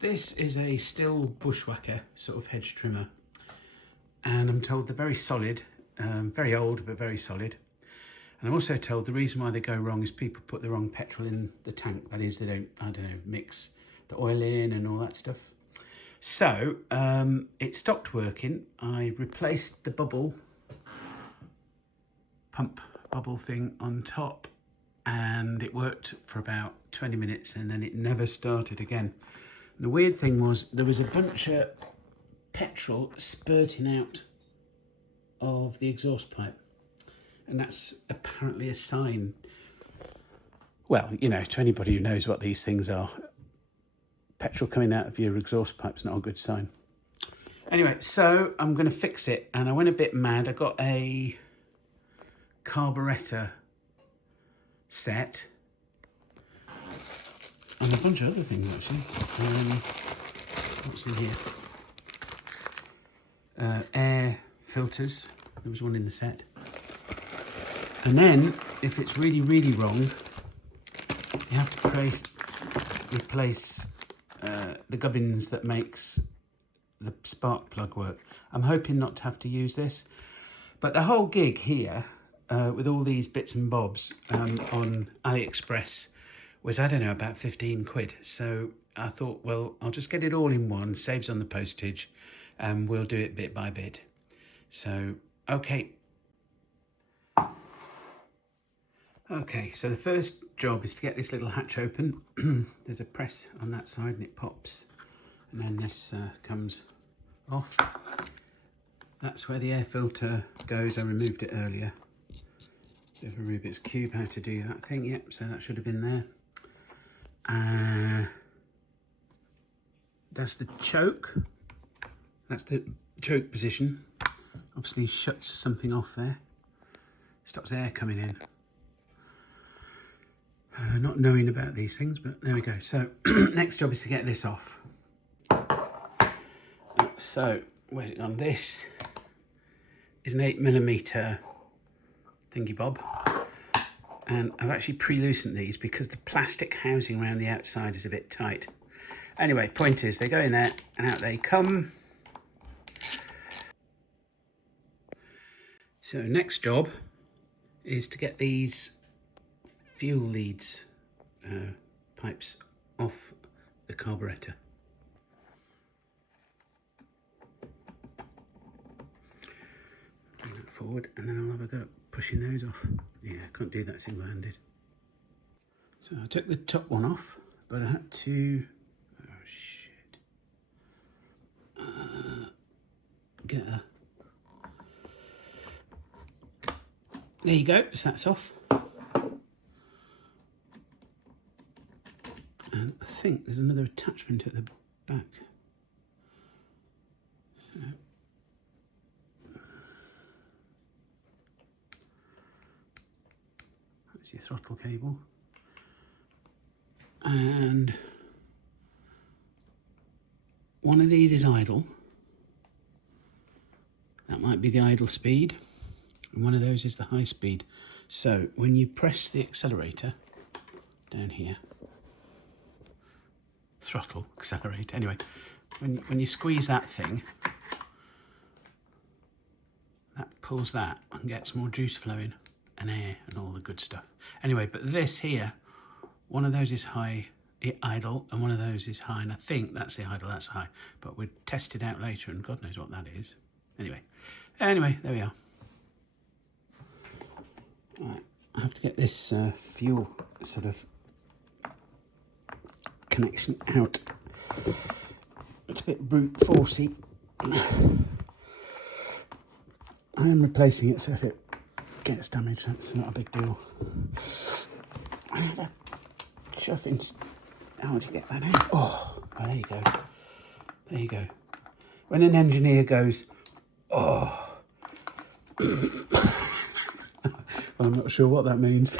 This is a Stihl bushwhacker sort of hedge trimmer, and I'm told they're very solid, very old but very solid. And I'm also told the reason why they go wrong is people put the wrong petrol in the tank. That is, they don't, I don't know, mix the oil in and all that stuff. So it stopped working. I replaced the pump bubble thing on top, and it worked for about 20 minutes and then it never started again. The weird thing was there was a bunch of petrol spurting out of the exhaust pipe, and that's apparently a sign. Well, you know, to anybody who knows what these things are, petrol coming out of your exhaust pipe's not a good sign. Anyway, so I'm going to fix it, and I went a bit mad. I got a carburetor set and a bunch of other things actually. What's in here? Air filters. There was one in the set. And then, if it's really, really wrong, you have to replace the gubbins that makes the spark plug work. I'm hoping not to have to use this, but the whole gig here with all these bits and bobs on AliExpress was, I don't know, about 15 quid. So I thought, well, I'll just get it all in one, saves on the postage, and we'll do it bit by bit. So, okay. Okay, so the first job is to get this little hatch open. There's a press on that side and it pops, and then this comes off. That's where the air filter goes. I removed it earlier. Bit of a Rubik's Cube how to do that thing. Yep, so that should have been there. That's the choke. That's the choke position. Obviously shuts something off there. Stops air coming in. Not knowing about these things, but there we go. So next job is to get this off. So where's it gone? This is an 8mm thingy bob, and I've actually pre-loosened these because the plastic housing around the outside is a bit tight. Anyway, point is they go in there and out they come. So next job is to get these fuel leads pipes off the carburetor. Bring that forward and then I'll have a go at pushing those off. Yeah, I can't do that single-handed. So I took the top one off, but I had to, oh shit, get a, there you go, so that's off. And I think there's another attachment at the back. So, that's your throttle cable. And one of these is idle. That might be the idle speed. And one of those is the high speed. So when you press the accelerator down here, throttle, accelerate, anyway, when you squeeze that thing, that pulls that and gets more juice flowing and air and all the good stuff. Anyway, but this here, one of those is high, idle, and one of those is high, and I think that's the idle, that's high, but we'll test it out later and God knows what that is. Anyway, there we are. Right, I have to get this fuel sort of connection out. It's a bit brute forcey. I am replacing it, so if it gets damaged, that's not a big deal. I had a chuffing. How would you get that out? Oh, there you go. There you go. When an engineer goes, oh, well, I'm not sure what that means.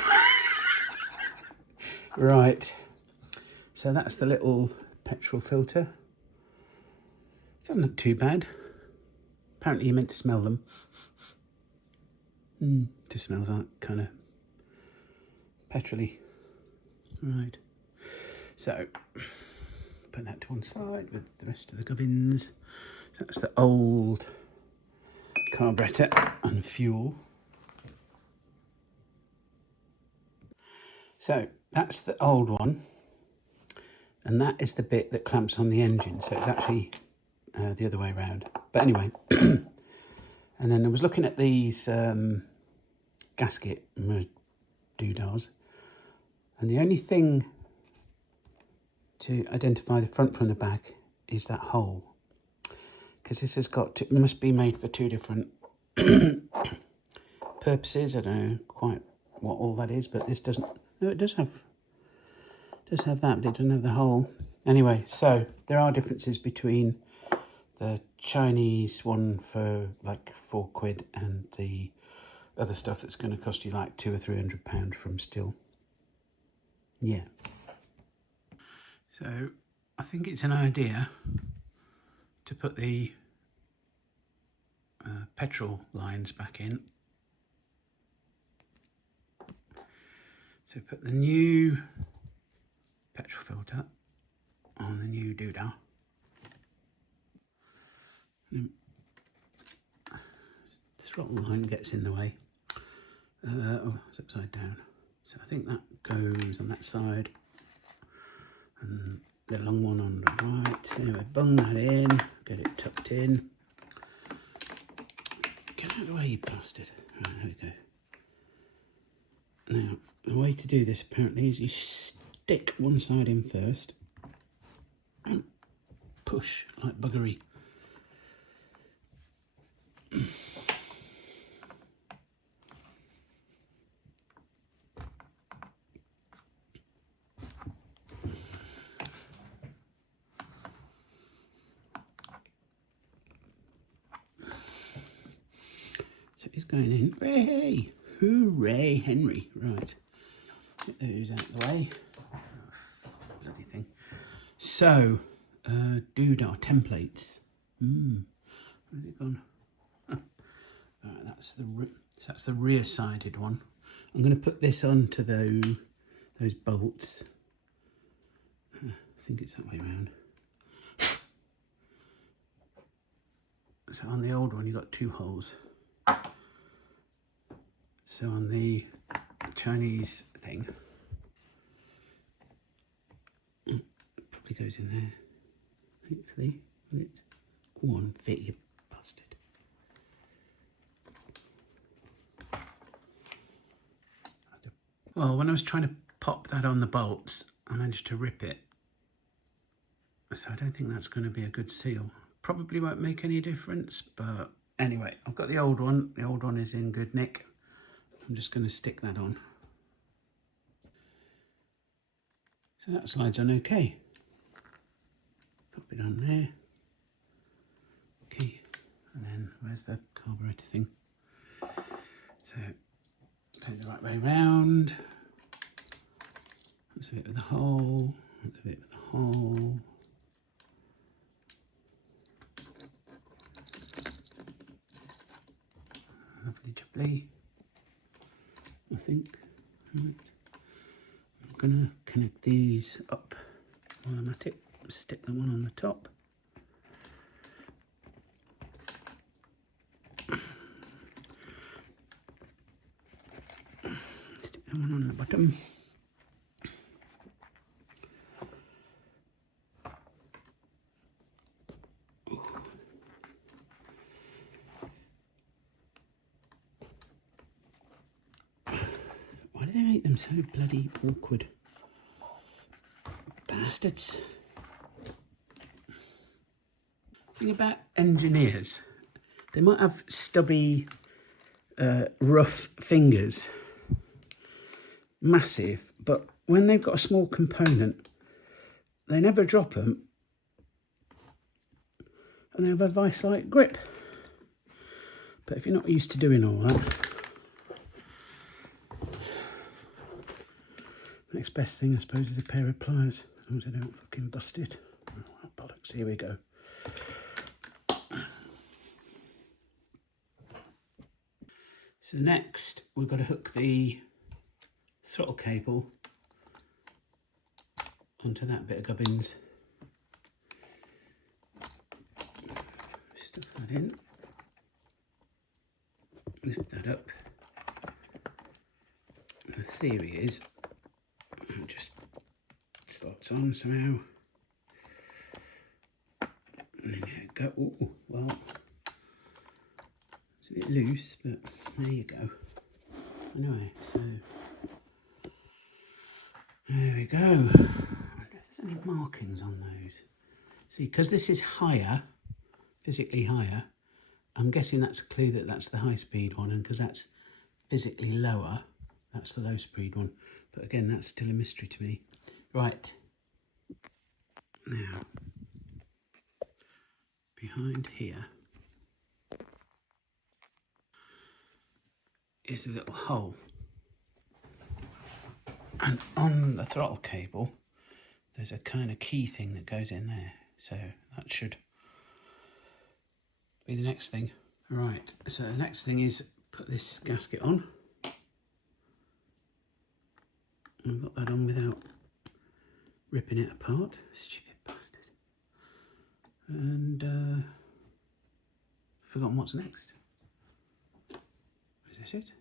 Right. So that's the little petrol filter. It doesn't look too bad. Apparently you're meant to smell them. Just smells like kind of petrol-y. Right. So put that to one side with the rest of the gubbins. So that's the old carburetor and fuel. So that's the old one, and that is the bit that clamps on the engine. So it's actually the other way around. But anyway, and then I was looking at these gasket doodads, and the only thing to identify the front from the back is that hole, because this has got to, it must be made for two different purposes. I don't know quite what all that is, but this doesn't. No, it does have that, but it doesn't have the hole. Anyway, so there are differences between the Chinese one for like £4 and the other stuff that's going to cost you like £200 or £300 from Stihl. Yeah. So I think it's an idea to put the petrol lines back in. So put the new petrol filter on the new doodah. The throttle line gets in the way. Oh, it's upside down. So I think that goes on that side. And the long one on the right. Anyway, bung that in, get it tucked in. Get out of the way, you bastard. Right, there we go. Now, the way to do this apparently is you stick one side in first and push like buggery. So it's going in. Hooray! Hooray, Henry. Right. Get those out of the way. Oh, bloody thing. So, doodah templates. Where's it gone? Oh. Right, that's the rear-sided one. I'm going to put this onto those bolts. I think it's that way around. So on the old one, you got 2 holes. So on the Chinese thing, it probably goes in there. Hopefully, will it? Go on, fit, you bastard. Well, when I was trying to pop that on the bolts, I managed to rip it. So I don't think that's going to be a good seal. Probably won't make any difference, but anyway, I've got the old one. The old one is in good nick. I'm just going to stick that on. So that slides on okay. Pop it on there. Okay, and then where's the carburetor thing? So take the right way round. That's a bit with the hole. That's a bit with the hole. Lovely jubbly. I think. Right. I'm gonna connect these up while I'm at it. Stick the one on the top. Stick the one on the bottom. Why do they make them so bloody awkward? Bastards. Thing about engineers, they might have stubby, rough fingers, massive, but when they've got a small component, they never drop them, and they have a vice-like grip. But if you're not used to doing all that, next best thing, I suppose, is a pair of pliers, as long as I don't fucking bust it. Oh, bollocks, here we go. So next, we've got to hook the throttle cable onto that bit of gubbins. stuff that in, lift that up. The theory is it just slots on somehow, and then you go. Ooh, well, it's a bit loose, but there you go. Anyway, so there we go. I wonder if there's any markings on those. See, because this is higher, physically higher, I'm guessing that's a clue that that's the high speed one, and because that's physically lower, that's the low speed one. But again, that's still a mystery to me. Right. Now, behind here is a little hole. And on the throttle cable, there's a kind of key thing that goes in there. So that should be the next thing. Right, so the next thing is put this gasket on. I've got that on without ripping it apart. Stupid bastard. And forgotten what's next. Is this it?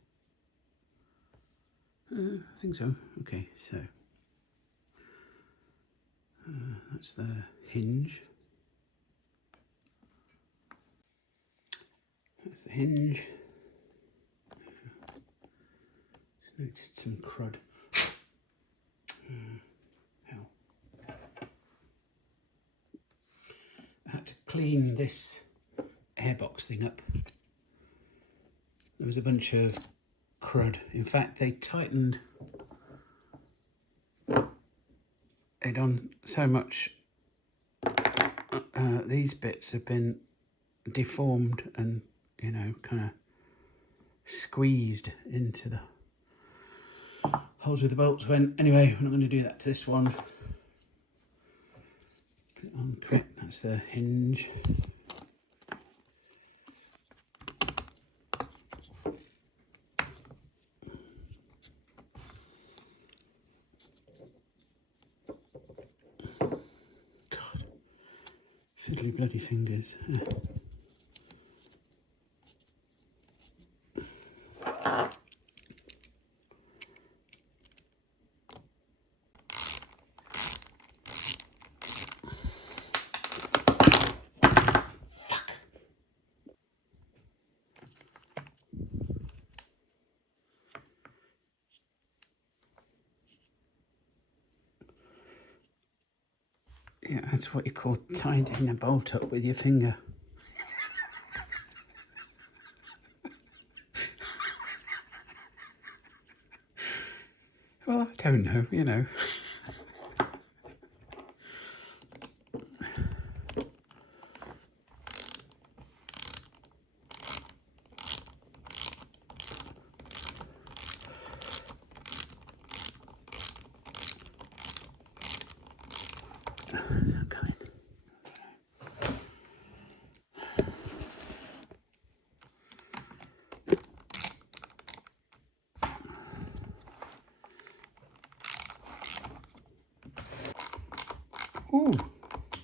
I think so. Okay, so that's the hinge. That's the hinge. Noticed some crud. Hell. I had to clean this airbox thing up. There was a bunch of crud. In fact, they tightened it on so much. These bits have been deformed and, you know, kind of squeezed into the holes where the bolts went. Anyway, we're not going to do that to this one. Put it on correct. That's the hinge. God, fiddly bloody fingers. Yeah, that's what you call tightening a bolt up with your finger. Well, I don't know, you know. Ooh,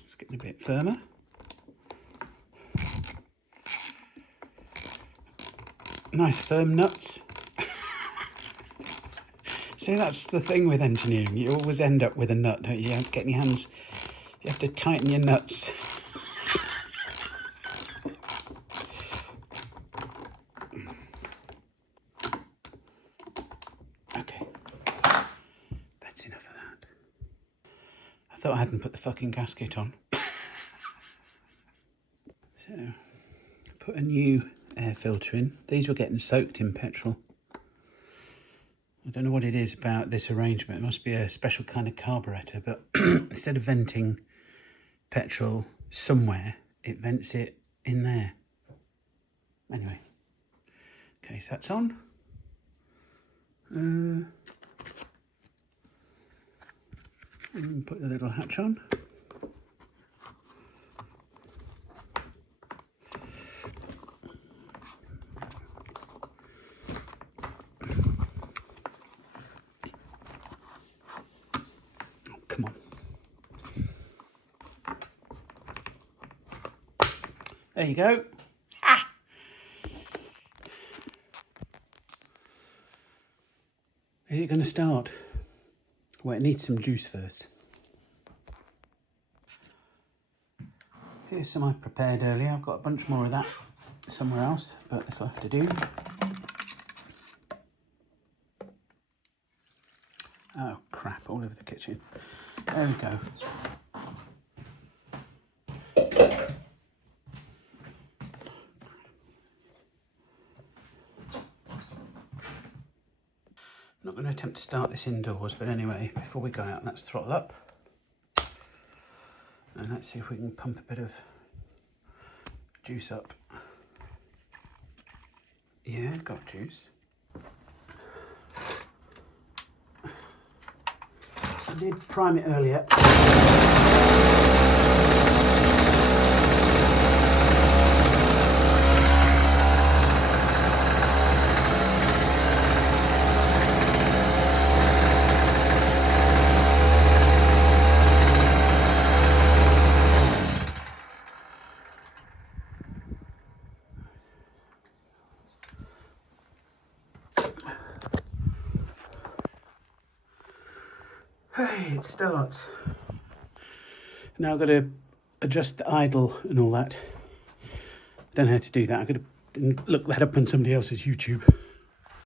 it's getting a bit firmer. Nice firm nuts. See, that's the thing with engineering. You always end up with a nut, don't you? You have to get your hands, you have to tighten your nuts. Okay, that's enough of that. I thought I hadn't put the fucking gasket on. So, put a new air filter in. These were getting soaked in petrol. I don't know what it is about this arrangement. It must be a special kind of carburetor, but instead of venting petrol somewhere, it vents it in there. Anyway, okay, so that's on. And put the little hatch on. There you go. Ah! Is it going to start? Well, it needs some juice first. Here's some I prepared earlier. I've got a bunch more of that somewhere else, but this will have to do. Oh crap, all over the kitchen. There we go. I'm not going to attempt to start this indoors, but anyway, before we go out, let's throttle up. And let's see if we can pump a bit of juice up. Yeah, got juice. I did prime it earlier. Hey, it starts. Now I've got to adjust the idle and all that. Don't know how to do that. I could have looked that up on somebody else's YouTube.